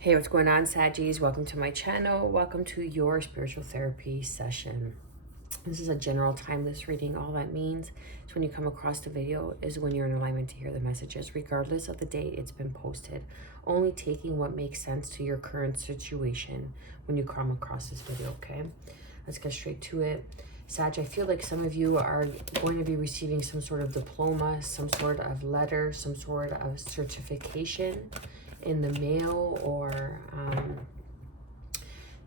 Hey, what's going on, Saggies? Welcome to my channel. Welcome to your spiritual therapy session. This is a general timeless reading. All that means is when you come across the video is when you're in alignment to hear the messages, regardless of the date it's been posted. Only taking what makes sense to your current situation when you come across this video, okay? Let's get straight to it. Sag, I feel like some of you are going to be receiving some sort of diploma, some sort of letter, some sort of certification in the mail, or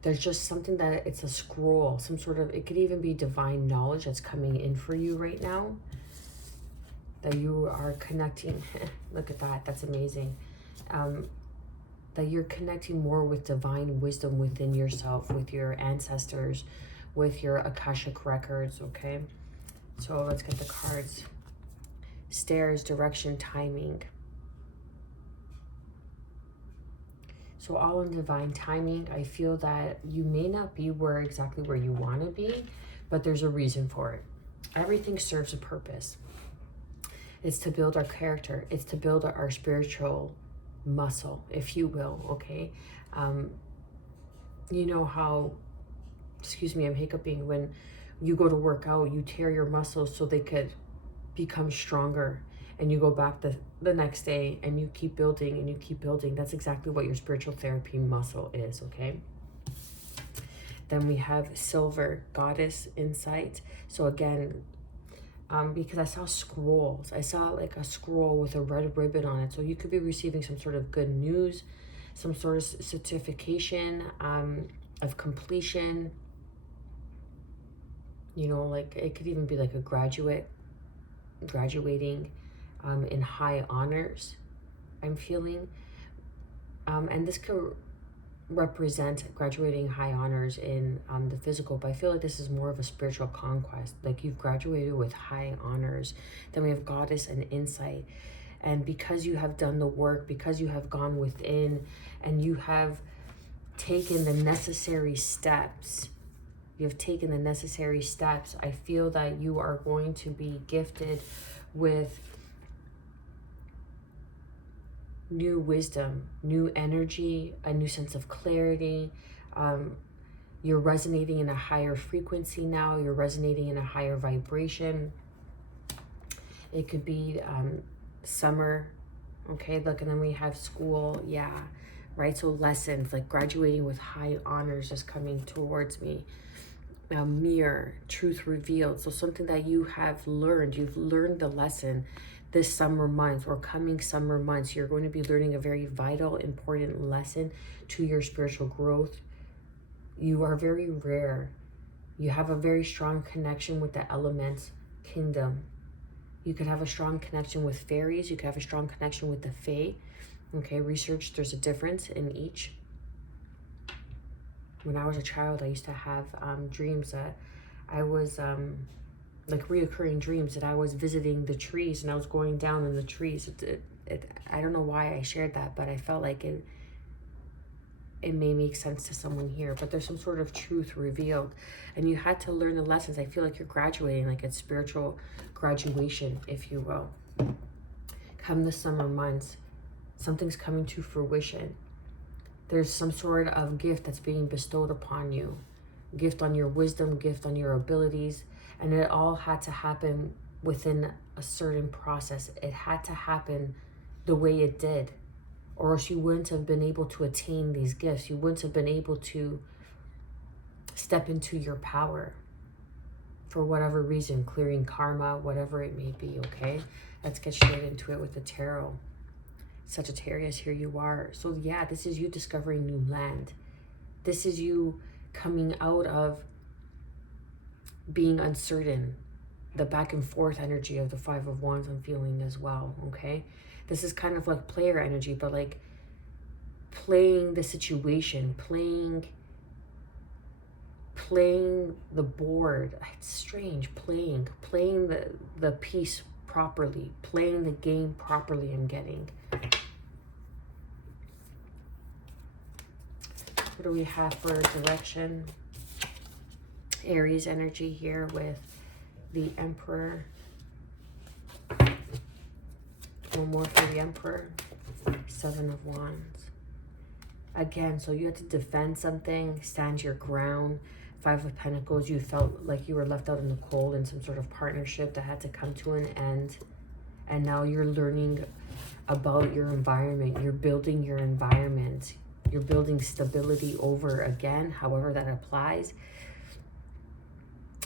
there's just something that it's a scroll, some sort of, it could even be divine knowledge that's coming in for you right now that you are connecting. Look at that, that's amazing. That you're connecting more with divine wisdom within yourself, with your ancestors, with your Akashic records, okay? So let's get the cards. Stairs, direction, timing. So all in divine timing. I feel that you may not be exactly where you want to be, but there's a reason for it. Everything serves a purpose. It's to build our character. It's to build our spiritual muscle, if you will, okay? You know how, excuse me, I'm hiccuping, when you go to work out, you tear your muscles so they could become stronger, and you go back the next day and you keep building and you keep building. That's exactly what your spiritual therapy muscle is, okay? Then we have silver, goddess insight. So again, because I saw scrolls, I saw like a scroll with a red ribbon on it. So you could be receiving some sort of good news, some sort of certification of completion. You know, like it could even be like a graduating in high honors, I'm feeling. And this could represent graduating high honors in the physical, but I feel like this is more of a spiritual conquest. Like you've graduated with high honors. Then we have goddess and insight. And because you have done the work, because you have gone within and you have taken the necessary steps, I feel that you are going to be gifted with new wisdom, new energy, a new sense of clarity. You're resonating in a higher frequency now. You're resonating in a higher vibration. It could be summer, okay? Look, and then we have school, yeah, right? So lessons, like graduating with high honors is coming towards me. Mirror, truth revealed. So something that you have learned, you've learned the lesson this summer months or coming summer months. You're going to be learning a very vital, important lesson to your spiritual growth. You are very rare. You have a very strong connection with the elements kingdom. You could have a strong connection with fairies. You could have a strong connection with the fae. Okay, research, there's a difference in each. When I was a child, I used to have dreams that I was, like reoccurring dreams that I was visiting the trees and I was going down in the trees. I don't know why I shared that, but I felt like it may make sense to someone here. But there's some sort of truth revealed and you had to learn the lessons. I feel like you're graduating, like a spiritual graduation, if you will. Come the summer months, something's coming to fruition. There's some sort of gift that's being bestowed upon you. Gift on your wisdom, gift on your abilities. And it all had to happen within a certain process. It had to happen the way it did. Or else you wouldn't have been able to attain these gifts. You wouldn't have been able to step into your power. For whatever reason, clearing karma, whatever it may be, okay? Let's get straight into it with the tarot. Sagittarius, here you are. So yeah, this is you discovering new land. This is you coming out of being uncertain. The back and forth energy of the Five of Wands I'm feeling as well, okay? This is kind of like player energy, but like playing the situation, playing the board. It's strange, playing the piece properly, playing the game properly. I'm getting. What do we have for direction? Aries energy here with the Emperor. One more for the Emperor. Seven of Wands. Again, so you had to defend something, stand your ground. Five of Pentacles, you felt like you were left out in the cold in some sort of partnership that had to come to an end. And now you're learning about your environment. You're building your environment. You're building stability over again, however that applies.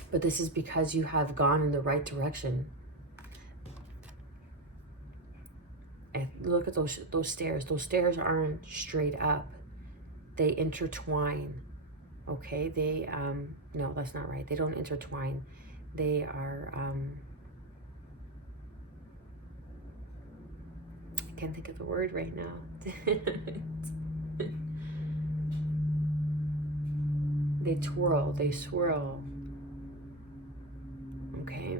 But this is because you have gone in the right direction. And look at those stairs. Those stairs aren't straight up. They intertwine. Okay, they, no, that's not right. They don't intertwine. They are, I can't think of the word right now. They twirl, they swirl. Okay,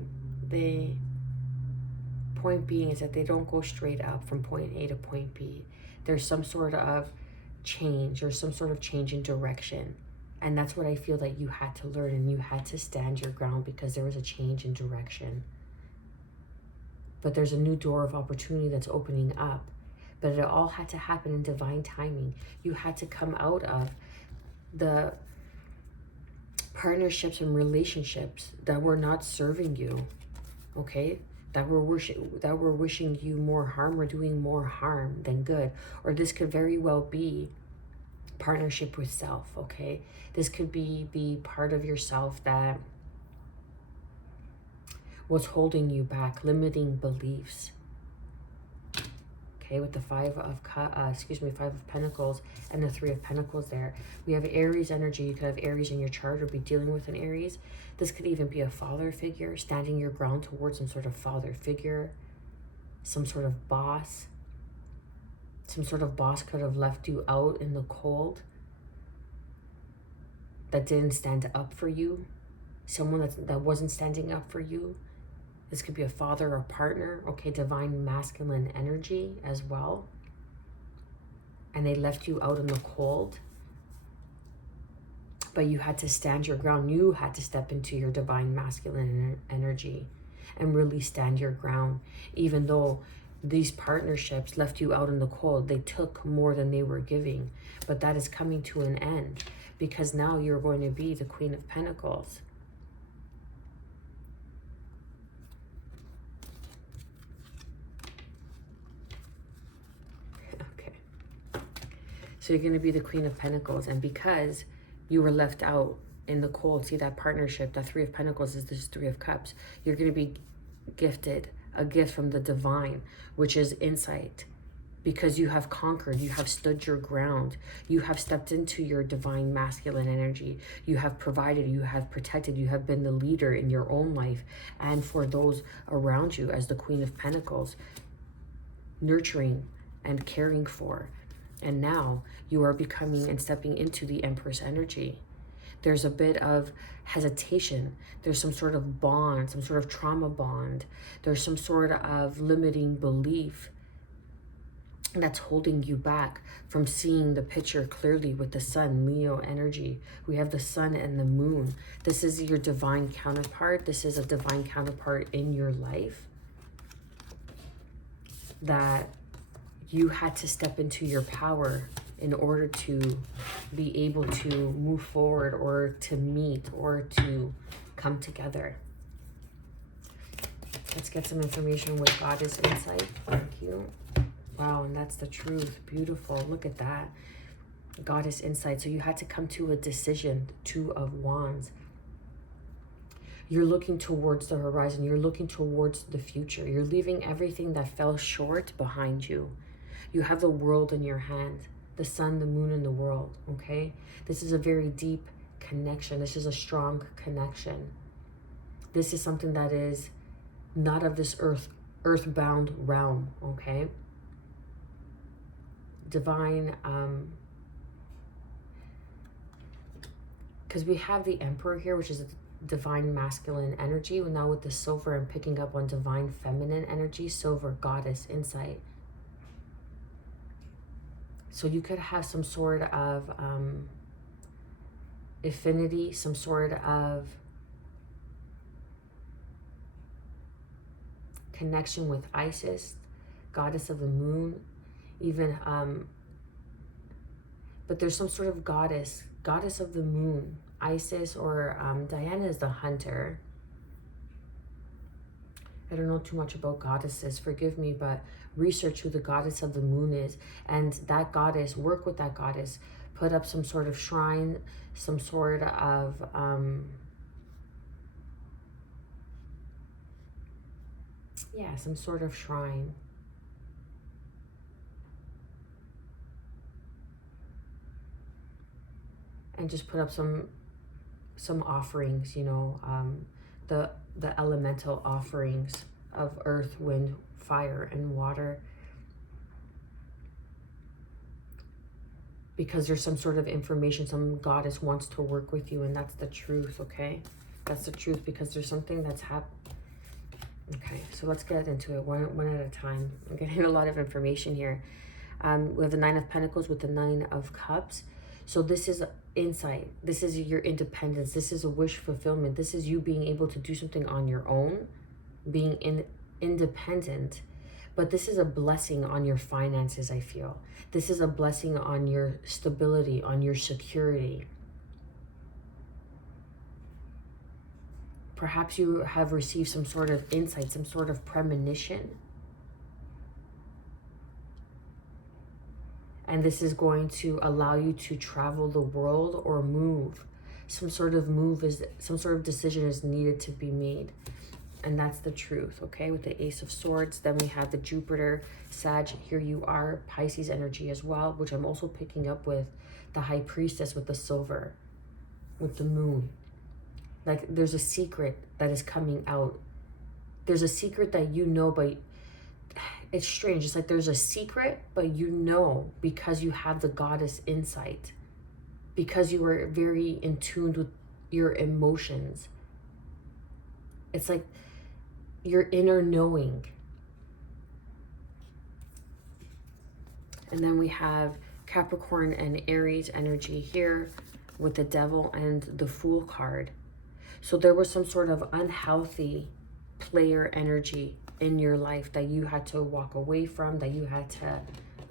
point being is that they don't go straight up from point A to point B. There's some sort of change or some sort of change in direction. And that's what I feel that you had to learn, and you had to stand your ground because there was a change in direction. But there's a new door of opportunity that's opening up. But it all had to happen in divine timing. You had to come out of the partnerships and relationships that were not serving you, okay? That were wishing you more harm or doing more harm than good. Or this could very well be partnership with self, okay? This could be part of yourself that was holding you back, limiting beliefs. Okay, with the Five of Pentacles and the Three of Pentacles there. We have Aries energy. You could have Aries in your chart or be dealing with an Aries. This could even be a father figure, standing your ground towards some sort of father figure, some sort of boss. Some sort of boss could have left you out in the cold, that didn't stand up for you. Someone that wasn't standing up for you. This could be a father or partner, okay, divine masculine energy as well. And they left you out in the cold. But you had to stand your ground. You had to step into your divine masculine energy and really stand your ground. Even though these partnerships left you out in the cold, they took more than they were giving. But that is coming to an end because now you're going to be the Queen of Pentacles. So you're going to be the Queen of Pentacles. And because you were left out in the cold, see that partnership, that Three of Pentacles is this Three of Cups. You're going to be gifted a gift from the divine, which is insight. Because you have conquered, you have stood your ground. You have stepped into your divine masculine energy. You have provided, you have protected, you have been the leader in your own life and for those around you as the Queen of Pentacles, nurturing and caring for. And now you are becoming and stepping into the Empress energy. There's a bit of hesitation. There's some sort of bond, some sort of trauma bond. There's some sort of limiting belief that's holding you back from seeing the picture clearly with the Sun, Leo energy. We have the Sun and the Moon. This is your divine counterpart. This is a divine counterpart in your life that you had to step into your power in order to be able to move forward or to meet or to come together. Let's get some information with Goddess Insight. Thank you. Wow, and that's the truth. Beautiful. Look at that. Goddess Insight. So you had to come to a decision. Two of Wands. You're looking towards the horizon. You're looking towards the future. You're leaving everything that fell short behind you. You have the world in your hand, the Sun, the Moon, and the world, okay? This is a very deep connection. This is a strong connection. This is something that is not of this earthbound realm, okay? Divine, because we have the Emperor here, which is a divine masculine energy. Now with the silver, I'm picking up on divine feminine energy, silver, Goddess Insight. So you could have some sort of affinity, some sort of connection with Isis, goddess of the moon, even but there's some sort of goddess of the moon. Isis or Diana is the hunter. I don't know too much about goddesses, forgive me, but research who the goddess of the moon is. And that goddess, work with that goddess, put up some sort of shrine, some sort of some sort of shrine. And just put up some offerings, you know, the elemental offerings of earth, wind, fire, and water. Because there's some sort of information, some goddess wants to work with you, and that's the truth, okay? That's the truth, because there's something that's happened. Okay, so let's get into it one at a time. I'm getting a lot of information here. We have the Nine of Pentacles with the Nine of Cups. So this is insight. This is your independence. This is a wish fulfillment. This is you being able to do something on your own, being independent. But this is a blessing on your finances, I feel. This is a blessing on your stability, on your security. Perhaps you have received some sort of insight, some sort of premonition. And this is going to allow you to travel the world or move. Some sort of decision is needed to be made. And that's the truth, okay? With the Ace of Swords, then we have the Jupiter, Sag, here you are, Pisces energy as well, which I'm also picking up with the High Priestess with the silver, with the moon. Like there's a secret that is coming out. There's a secret that you know, but it's strange. It's like there's a secret, but you know because you have the goddess insight, because you are very in tune with your emotions. It's like your inner knowing. And then we have Capricorn and Aries energy here with the Devil and the Fool card. So there was some sort of unhealthy player energy in your life that you had to walk away from, that you had to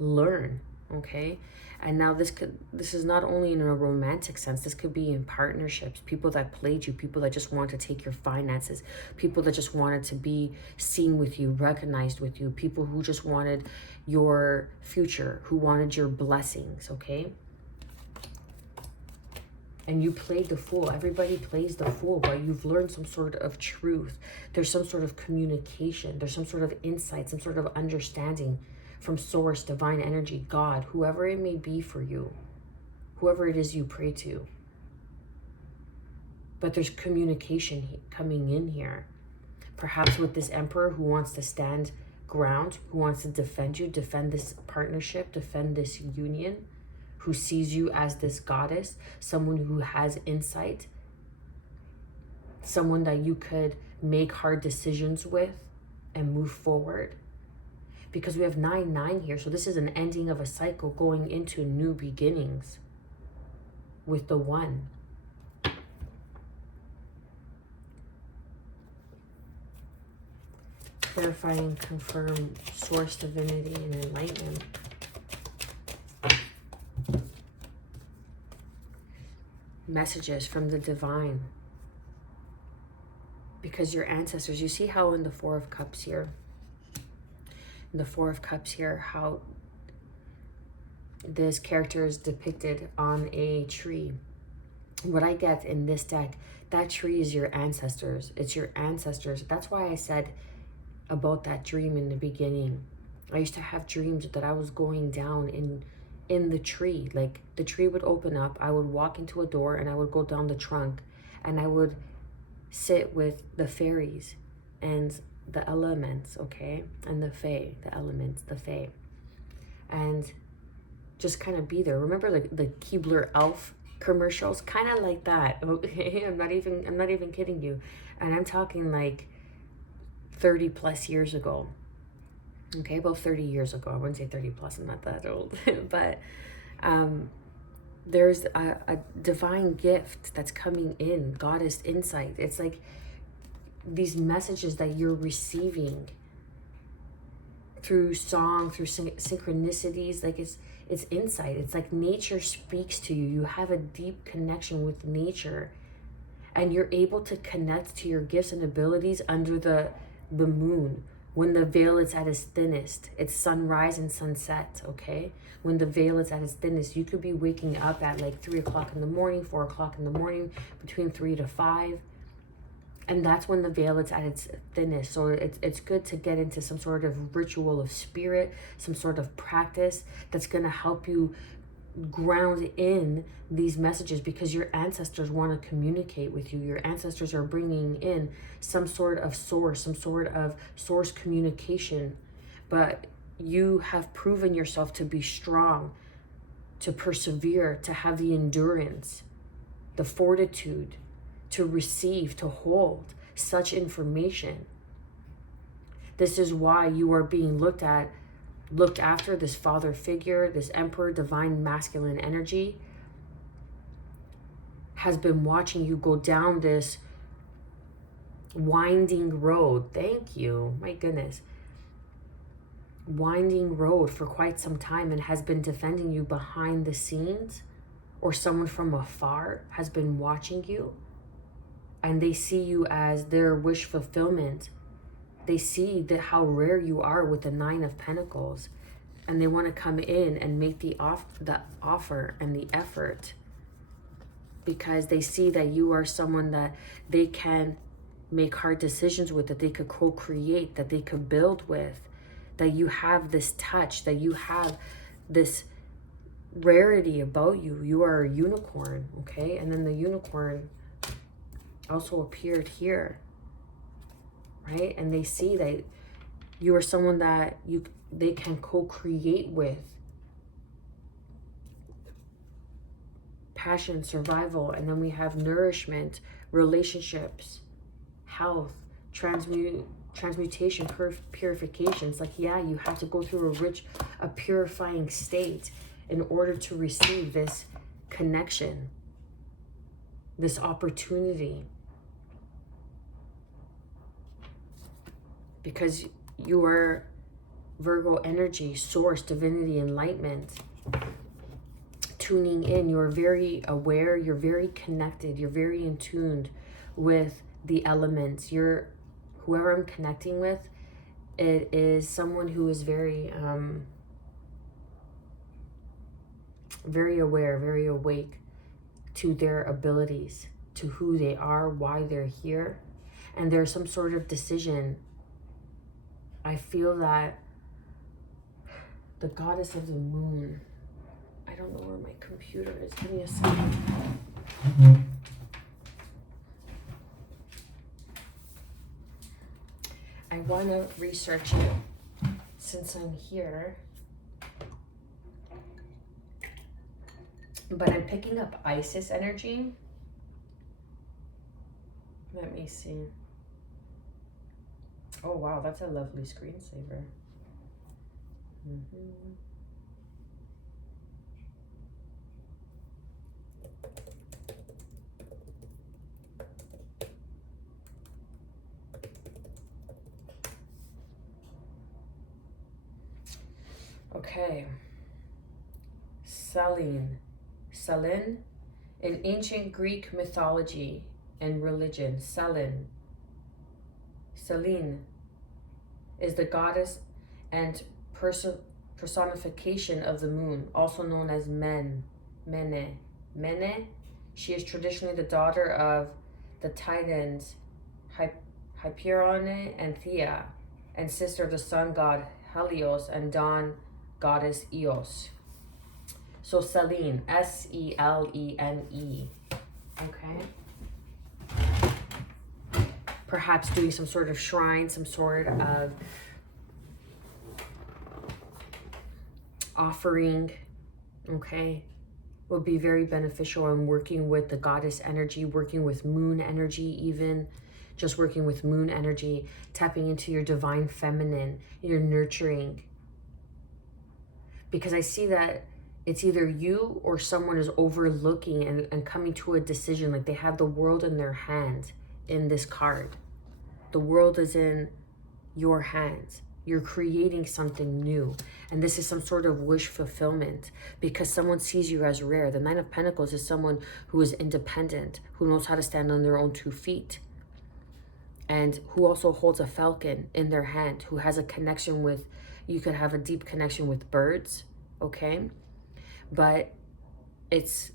learn, okay? And now this is not only in a romantic sense, this could be in partnerships, people that played you, people that just want to take your finances, people that just wanted to be seen with you, recognized with you, people who just wanted your future, who wanted your blessings, okay? And you played the fool. Everybody plays the fool, but you've learned some sort of truth. There's some sort of communication. There's some sort of insight, some sort of understanding from source, divine energy, God, whoever it may be for you, whoever it is you pray to. But there's communication coming in here. Perhaps with this Emperor who wants to stand ground, who wants to defend you, defend this partnership, defend this union, who sees you as this goddess, someone who has insight, someone that you could make hard decisions with and move forward. Because we have 9-9 here, so this is an ending of a cycle going into new beginnings with the One. Clarifying, confirm source, divinity, and enlightenment. Messages from the divine, because your ancestors, you see how in the Four of Cups here, how this character is depicted on a tree. What I get in this deck, that tree is your ancestors. It's your ancestors. That's why I said about that dream in the beginning. I used to have dreams that I was going down in the tree. Like the tree would open up, I would walk into a door and I would go down the trunk and I would sit with the fairies and the elements, okay? And the fae, the elements, the fae. And just kind of be there. Remember like the Keebler Elf commercials? Kind of like that, okay? I'm not even kidding you. And I'm talking like 30 plus years ago. Okay, about 30 years ago. I wouldn't say 30 plus, I'm not that old. But there's a divine gift that's coming in, goddess insight. It's like these messages that you're receiving through song, through synchronicities. Like it's insight. It's like nature speaks to you. You have a deep connection with nature, and you're able to connect to your gifts and abilities under the moon. When the veil is at its thinnest, it's sunrise and sunset, okay? When the veil is at its thinnest, you could be waking up at like 3 o'clock in the morning, 4 o'clock in the morning, between 3 to 5. And that's when the veil is at its thinnest. So it's good to get into some sort of ritual of spirit, some sort of practice that's going to help you ground in these messages, because your ancestors want to communicate with you. Your ancestors are bringing in some sort of source communication. But you have proven yourself to be strong, to persevere, to have the endurance, the fortitude to receive, to hold such information. This is why you are being looked after, this father figure, this emperor, divine masculine energy has been watching you go down this winding road. Thank you. My goodness. Winding road for quite some time, and has been defending you behind the scenes, or someone from afar has been watching you, and they see you as their wish fulfillment. They see that how rare you are with the 9 of Pentacles, and they want to come in and make the offer and the effort, because they see that you are someone that they can make hard decisions with, that they could co-create, that they could build with, that you have this touch, that you have this rarity about you. You are a unicorn, okay? And then the unicorn also appeared here, right? And they see that you are someone that they can co-create with. Passion, survival, and then we have nourishment, relationships, health, transmutation, purification. It's like, yeah, you have to go through a purifying state in order to receive this connection, this opportunity. Because you are Virgo energy, source, divinity, enlightenment. Tuning in, you're very aware, you're very connected, you're very in tune with the elements. Whoever I'm connecting with, it is someone who is very very aware, very awake to their abilities, to who they are, why they're here. And there's some sort of decision. I feel that the goddess of the moon, I don't know where my computer is. Give me a second. I want to research it since I'm here. But I'm picking up Isis energy. Let me see. Oh, wow, that's a lovely screensaver. Okay. Selene. Selene, in ancient Greek mythology and religion, Selene is the goddess and personification of the moon, also known as Mene. She is traditionally the daughter of the Titans Hyperion and Thea, and sister of the sun god Helios and dawn goddess Eos. So Selene, Selene. Okay. Perhaps doing some sort of shrine, some sort of offering, okay, would be very beneficial in working with the goddess energy, working with moon energy, even just working with moon energy, tapping into your divine feminine, your nurturing. Because I see that it's either you or someone is overlooking and coming to a decision, like they have the world in their hand in this card. The world is in your hands. You're creating something new. And this is some sort of wish fulfillment because someone sees you as rare. The Nine of Pentacles is someone who is independent, who knows how to stand on their own 2 feet, and who also holds a falcon in their hand, who has a connection with, you could have a deep connection with birds, okay? But it's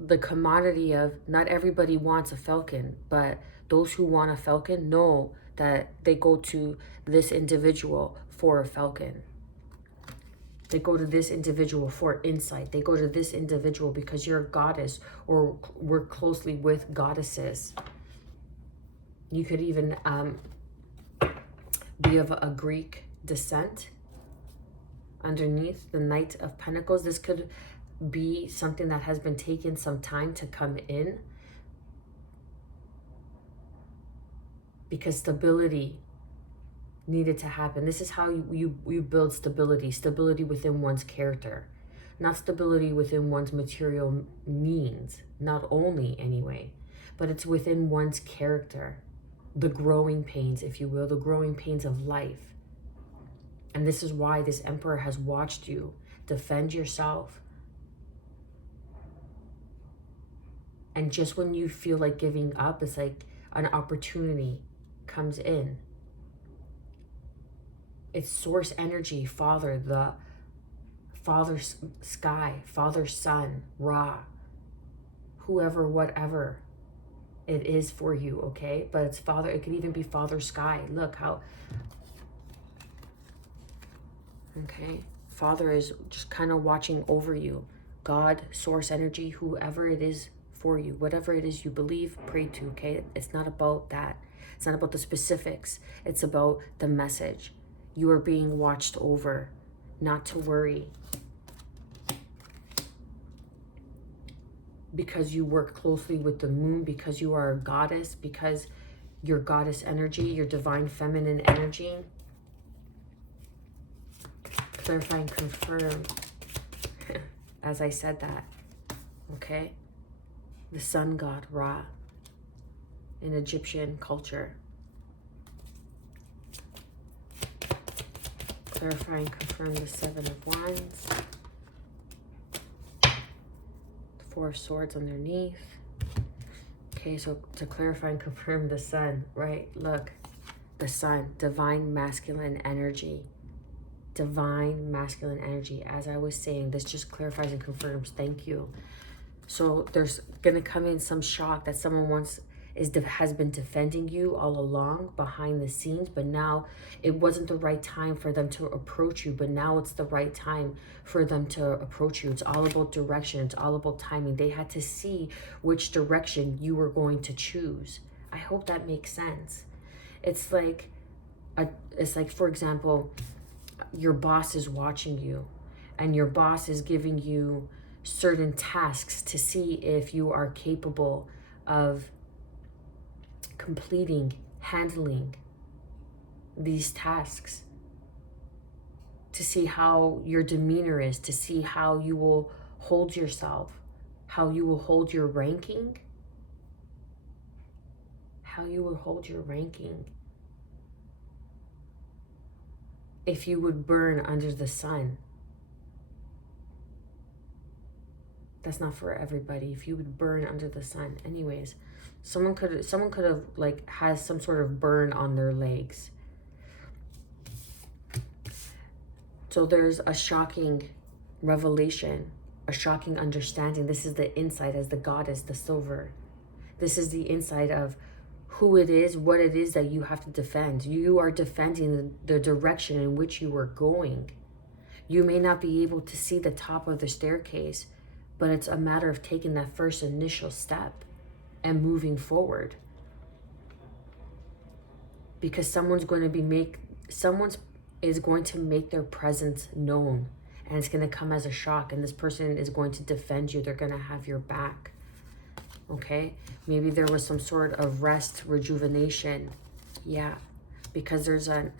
the commodity of not everybody wants a falcon, but those who want a falcon know that they go to this individual for a falcon. They go to this individual for insight. They go to this individual because you're a goddess or work closely with goddesses. You could even be of a Greek descent. Underneath the Knight of Pentacles, this could be something that has been taken some time to come in, because stability needed to happen. This is how you build stability. Stability within one's character, not stability within one's material means, not only anyway, but it's within one's character. The growing pains, if you will, the growing pains of life. And this is why this Emperor has watched you defend yourself. And just when you feel like giving up, it's like an opportunity comes in. It's source energy, Father, the Father Sky, Father Sun, Ra, whoever, whatever it is for you, okay? But it's Father, it could even be Father Sky. Look how, okay? Father is just kind of watching over you. God, source energy, whoever it is for you, whatever it is you believe, pray to, okay? It's not about that. It's not about the specifics. It's about the message. You are being watched over, not to worry. Because you work closely with the moon, because you are a goddess, because your goddess energy, your divine feminine energy. Clarify and confirm as I said that, okay? The sun god Ra in Egyptian culture. Clarify and confirm the Seven of Wands. 4 of Swords underneath. Okay, so to clarify and confirm the sun, right? Look, the sun, divine masculine energy. Divine masculine energy. As I was saying, this just clarifies and confirms. Thank you. So there's gonna come in some shock that someone has been defending you all along behind the scenes, but now it wasn't the right time for them to approach you, but now it's the right time for them to approach you. It's all about direction. It's all about timing. They had to see which direction you were going to choose. I hope that makes sense. It's like, for example, your boss is watching you and your boss is giving you certain tasks to see if you are capable of completing, handling these tasks, to see how your demeanor is, to see how you will hold yourself, how you will hold your ranking, if you would burn under the sun. That's not for everybody. If you would burn under the sun. Anyways, someone could have like has some sort of burn on their legs. So there's a shocking revelation, a shocking understanding. This is the insight as the goddess, the silver. This is the insight of who it is, what it is that you have to defend. You are defending the direction in which you are going. You may not be able to see the top of the staircase, but it's a matter of taking that first initial step and moving forward. Because someone is going to make their presence known, and it's going to come as a shock, and this person is going to defend you. They're going to have your back. Okay? Maybe there was some sort of rest, rejuvenation. Yeah. Because there's a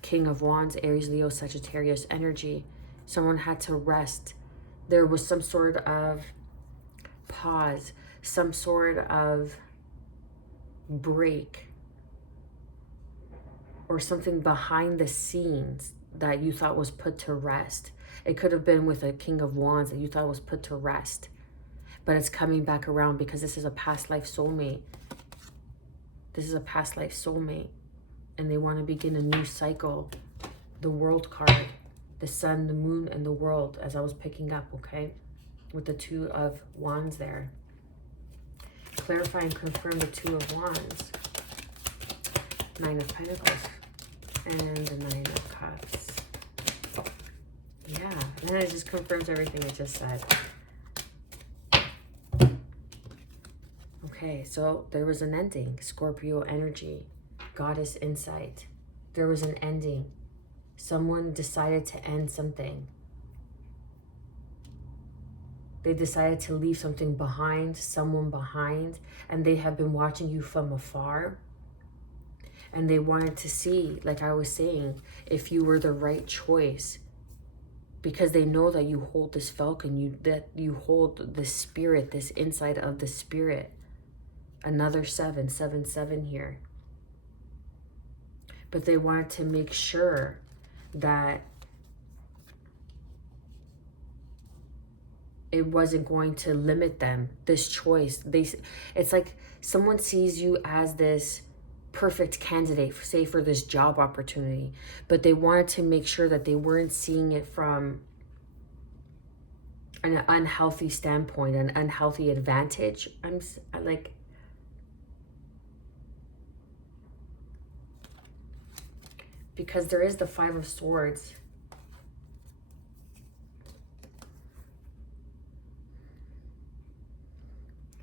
King of Wands, Aries, Leo, Sagittarius energy. Someone had to rest. There was some sort of pause, some sort of break, or something behind the scenes that you thought was put to rest. It could have been with a King of Wands that you thought was put to rest. But it's coming back around because this is a past life soulmate. This is a past life soulmate. And they want to begin a new cycle. The World card. The Sun, the Moon, and the World, as I was picking up, okay? With the Two of Wands there. Clarify and confirm the Two of Wands. Nine of Pentacles. And the Nine of Cups. Yeah, and then it just confirms everything I just said. Okay, so there was an ending. Scorpio energy. Goddess insight. There was an ending. Someone decided to end something. They decided to leave something behind, someone behind, and they have been watching you from afar. And they wanted to see, like I was saying, if you were the right choice. Because they know that you hold this falcon, that you hold the spirit, this insight of the spirit. Another 777 here. But they wanted to make sure that it wasn't going to limit them, this choice. It's like someone sees you as this perfect candidate, say for this job opportunity, but they wanted to make sure that they weren't seeing it from an unhealthy standpoint, an unhealthy advantage. I like, because there is the Five of Swords.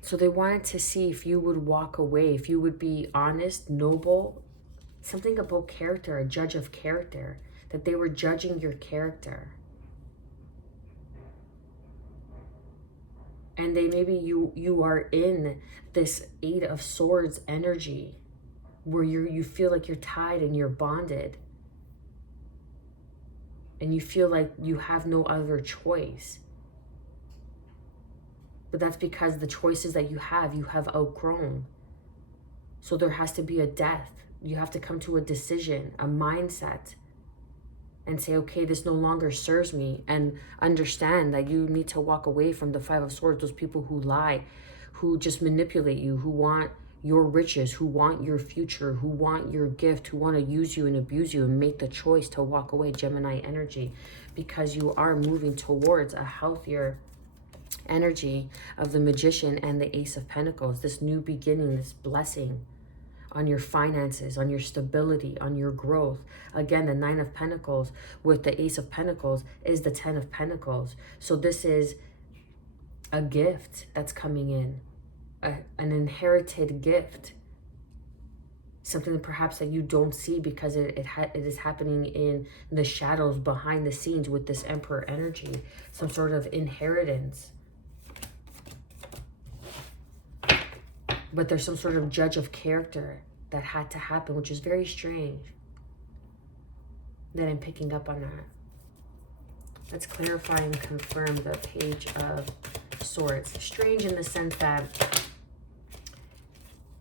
So they wanted to see if you would walk away, if you would be honest, noble, something about character, a judge of character, that they were judging your character. And maybe you are in this Eight of Swords energy where you feel like you're tied and you're bonded. And you feel like you have no other choice. But that's because the choices that you have outgrown. So there has to be a death. You have to come to a decision, a mindset, and say, okay, this no longer serves me. And understand that you need to walk away from the Five of Swords, those people who lie, who just manipulate you, who want your riches, who want your future, who want your gift, who want to use you and abuse you, and make the choice to walk away, Gemini energy, because you are moving towards a healthier energy of the Magician and the Ace of Pentacles, this new beginning, this blessing on your finances, on your stability, on your growth. Again, the Nine of Pentacles with the Ace of Pentacles is the Ten of Pentacles. So this is a gift that's coming in, an inherited gift, something perhaps that you don't see because it is happening in the shadows behind the scenes with this Emperor energy, some sort of inheritance. But there's some sort of judge of character that had to happen, which is very strange that I'm picking up on that. Let's clarify and confirm the Page of Swords. Strange in the sense that,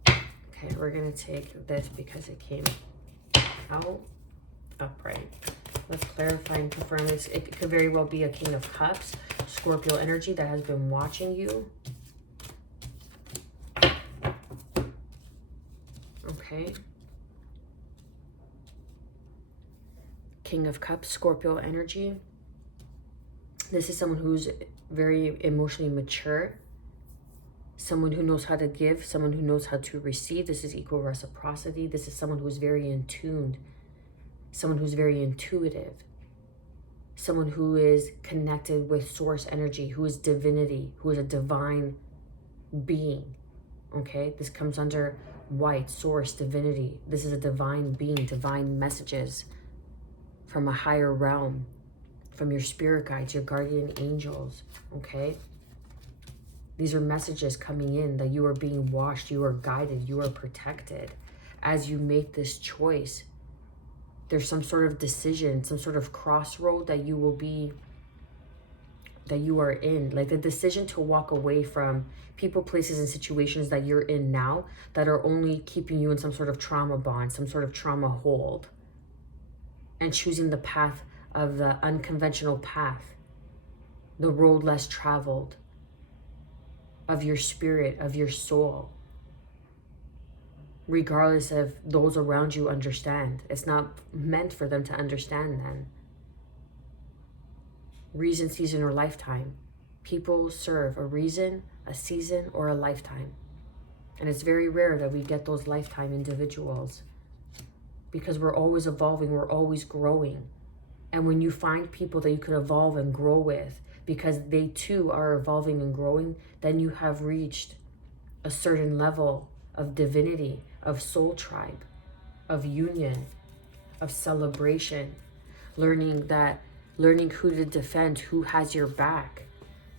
okay, we're going to take this because it came out upright. Let's clarify and confirm this. It could very well be a King of Cups, Scorpio energy that has been watching you. Okay. King of Cups, Scorpio energy. This is someone who's very emotionally mature. Someone who knows how to give. Someone who knows how to receive. This is equal reciprocity. This is someone who's very in tune. Someone who's very intuitive. Someone who is connected with source energy. Who is divinity. Who is a divine being. Okay. This comes under white, source, divinity. This is a divine being, divine messages from a higher realm, from your spirit guides, your guardian angels, okay? These are messages coming in that you are being washed, you are guided, you are protected. As you make this choice, there's some sort of decision, some sort of crossroad that you are in, like the decision to walk away from people, places, and situations that you're in now that are only keeping you in some sort of trauma bond, some sort of trauma hold. and choosing the path of the unconventional path, the road less traveled, of your spirit, of your soul, regardless of those around you understand. It's not meant for them to understand then. Reason, season, or lifetime. People serve a reason, a season, or a lifetime. And it's very rare that we get those lifetime individuals, because we're always evolving, we're always growing. And when you find people that you can evolve and grow with, because they too are evolving and growing, then you have reached a certain level of divinity, of soul tribe, of union, of celebration, learning who to defend, who has your back.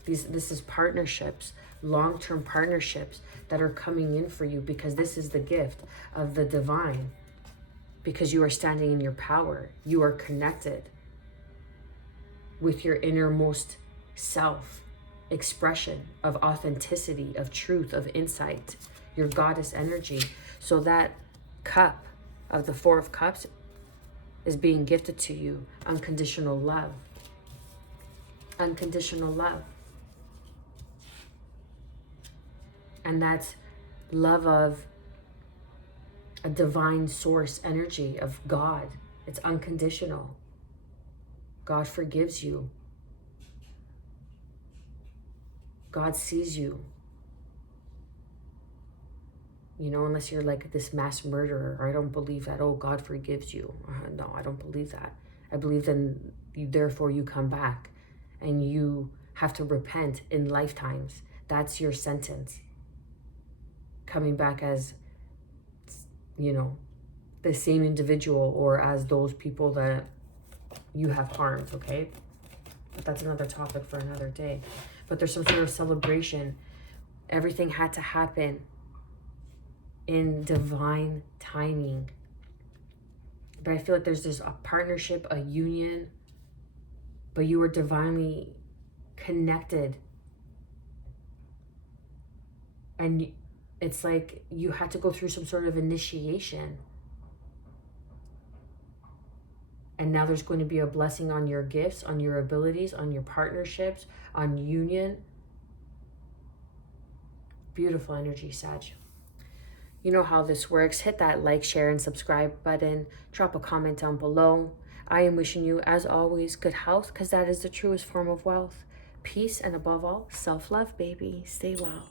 This is partnerships, long-term partnerships that are coming in for you, because this is the gift of the divine, because you are standing in your power. You are connected with your innermost self, expression of authenticity, of truth, of insight, your goddess energy. So that cup of the Four of Cups is being gifted to you. Unconditional love. Unconditional love. And that's love of a divine source energy of God. It's unconditional. God forgives you. God sees you. You know, unless you're like this mass murderer, or I don't believe that. Oh, God forgives you. No, I don't believe that. I believe then, therefore you come back and you have to repent in lifetimes. That's your sentence. Coming back as, you know, the same individual, or as those people that you have harmed, okay? But that's another topic for another day. But there's some sort of celebration. Everything had to happen in divine timing. But I feel like there's a partnership, a union, but you were divinely connected. And it's like you had to go through some sort of initiation. And now there's going to be a blessing on your gifts, on your abilities, on your partnerships, on union. Beautiful energy, Sag. You know how this works. Hit that like, share, and subscribe button. Drop a comment down below. I am wishing you, as always, good health, because that is the truest form of wealth. Peace, and above all, self-love, baby. Stay well.